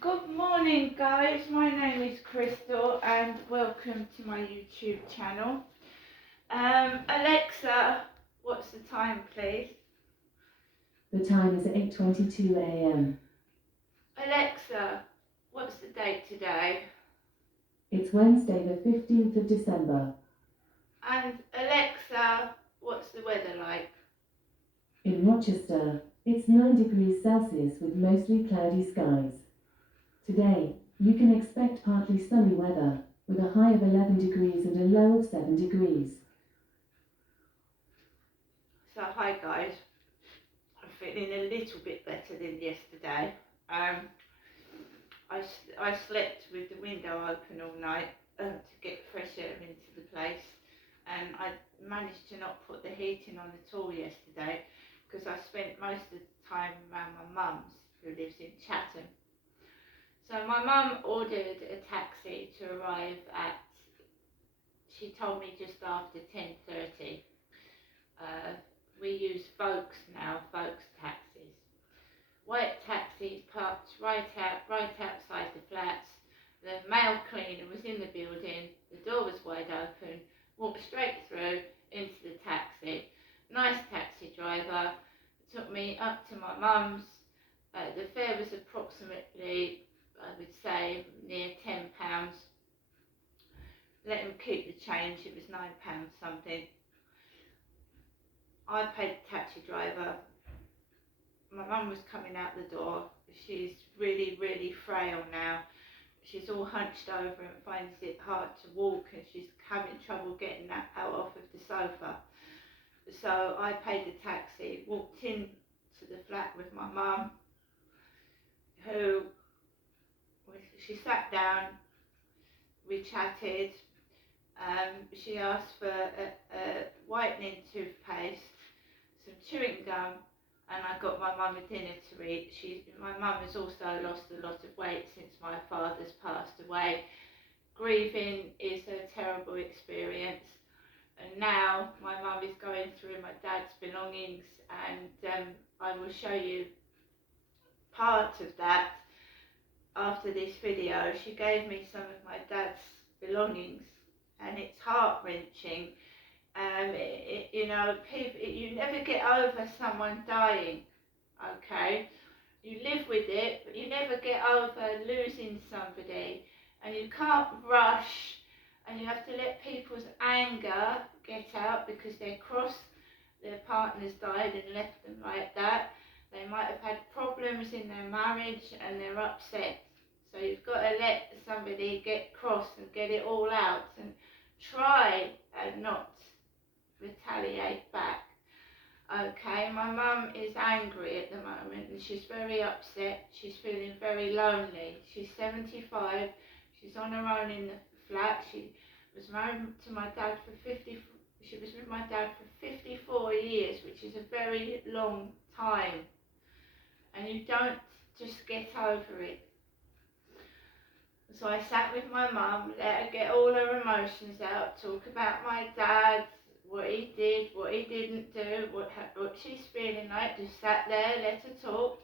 Good morning, guys. My name is Crystal and welcome to my YouTube channel. Alexa, what's the time, please? The time is 8:22 a.m. Alexa, what's the date today? It's Wednesday the 15th of December. And Alexa, what's the weather like? In Rochester, it's 9 degrees Celsius with mostly cloudy skies. Today, you can expect partly sunny weather, with a high of 11 degrees and a low of 7 degrees. So, hi guys. I'm feeling a little bit better than yesterday. I slept with the window open all night to get fresh air into the place, and I managed to not put the heating on at all yesterday because I spent most of the time around my mum's, who lives in Chatham. So my mum ordered a taxi to arrive at, she told me just after 10:30. We use Volks now, Volks taxis. White taxis parked right outside the flats. The male cleaner was in the building, the door was wide open, walked straight through into the taxi. Nice taxi driver, took me up to my mum's. The fare was approximately, I would say, near £10. Let him keep the change, it was £9 something. I paid the taxi driver. My mum was coming out the door. She's really frail now. She's all hunched over and finds it hard to walk, and she's having trouble getting that out off of the sofa. So I paid the taxi, walked in to the flat with my mum, she sat down, we chatted. She asked for a whitening toothpaste, some chewing gum, and I got my mum a dinner to eat. My mum has also lost a lot of weight since my father's passed away. Grieving is a terrible experience, and now my mum is going through my dad's belongings, and I will show you part of that after this video. She gave me some of my dad's belongings, and it's heart-wrenching. You never get over someone dying, okay? You live with it, but you never get over losing somebody, and you can't rush, and you have to let people's anger get out because they're cross, their partner's died and left them like that. They might have had problems in their marriage and they're upset. So you've got to let somebody get cross and get it all out, and try and not retaliate back. Okay, my mum is angry at the moment and she's very upset. She's feeling very lonely. She's 75. She's on her own in the flat. She was married to my dad for She was with my dad for 54 years, which is a very long time. And you don't just get over it. So I sat with my mum, let her get all her emotions out, talk about my dad, what he did, what he didn't do, what she's feeling like. Just sat there, let her talk.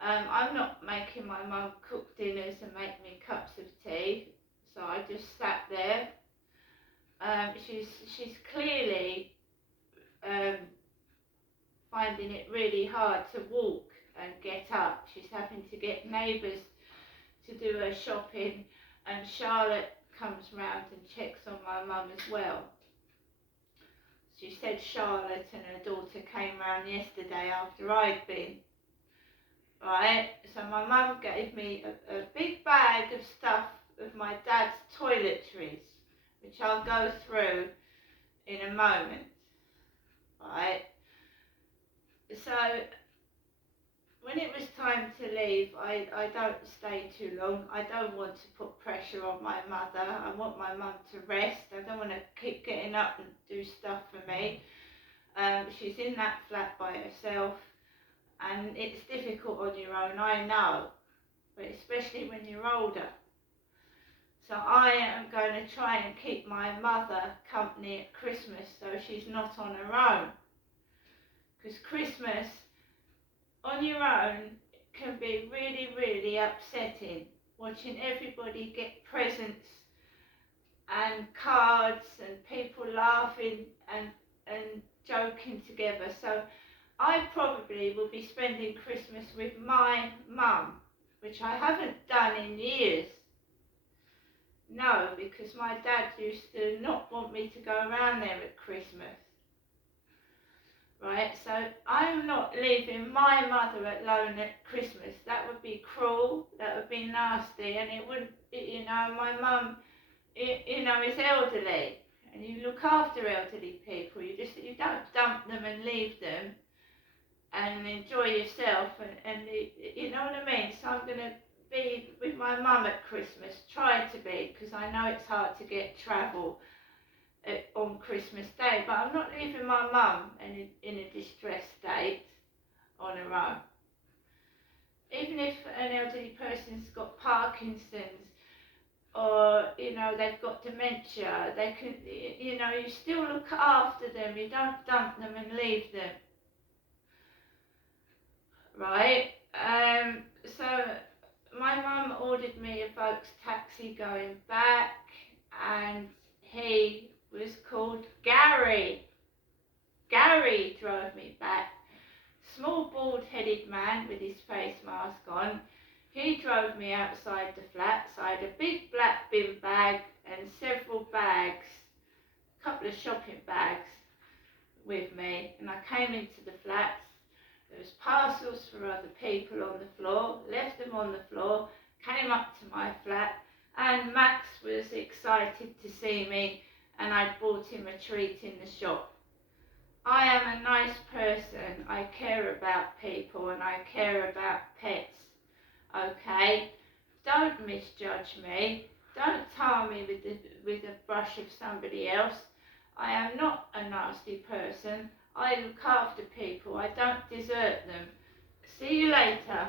I'm not making my mum cook dinners and make me cups of tea, so I just sat there. She's clearly finding it really hard to walk and get up. She's having to get neighbours to do her shopping, and Charlotte comes round and checks on my mum as well. She said Charlotte and her daughter came round yesterday after I'd been. Right, so my mum gave me a big bag of stuff of my dad's toiletries, which I'll go through in a moment. Right, so when it was time to leave, I don't stay too long. I don't want to put pressure on my mother. I want my mum to rest. I don't want to keep getting up and do stuff for me. She's in that flat by herself, and it's difficult on your own, I know, but especially when you're older. So I am going to try and keep my mother company at Christmas so she's not on her own. Because Christmas on your own can be really, really upsetting, watching everybody get presents and cards and people laughing and joking together. So I probably will be spending Christmas with my mum, which I haven't done in years. No, because my dad used to not want me to go around there at Christmas. Right, so I'm not leaving my mother alone at Christmas. That would be cruel, that would be nasty, and it wouldn't, my mum, is elderly, and you look after elderly people. You don't dump them and leave them and enjoy yourself, and you know what I mean? So I'm going to be with my mum at Christmas, try to be, because I know it's hard to get travel on Christmas Day, but I'm not leaving my mum in a distressed state on her own. Even if an elderly person's got Parkinson's, or they've got dementia, they can, you still look after them. You don't dump them and leave them, right? So my mum ordered me a Volks taxi going back, and he was called Gary. Gary drove me back. Small bald-headed man with his face mask on. He drove me outside the flats. I had a big black bin bag and several bags, a couple of shopping bags with me, and I came into the flats. There was parcels for other people on the floor, left them on the floor, came up to my flat, and Max was excited to see me, and I'd bought him a treat in the shop. I am a nice person. I care about people and I care about pets. Okay? Don't misjudge me. Don't tar me with the brush of somebody else. I am not a nasty person. I look after people. I don't desert them. See you later.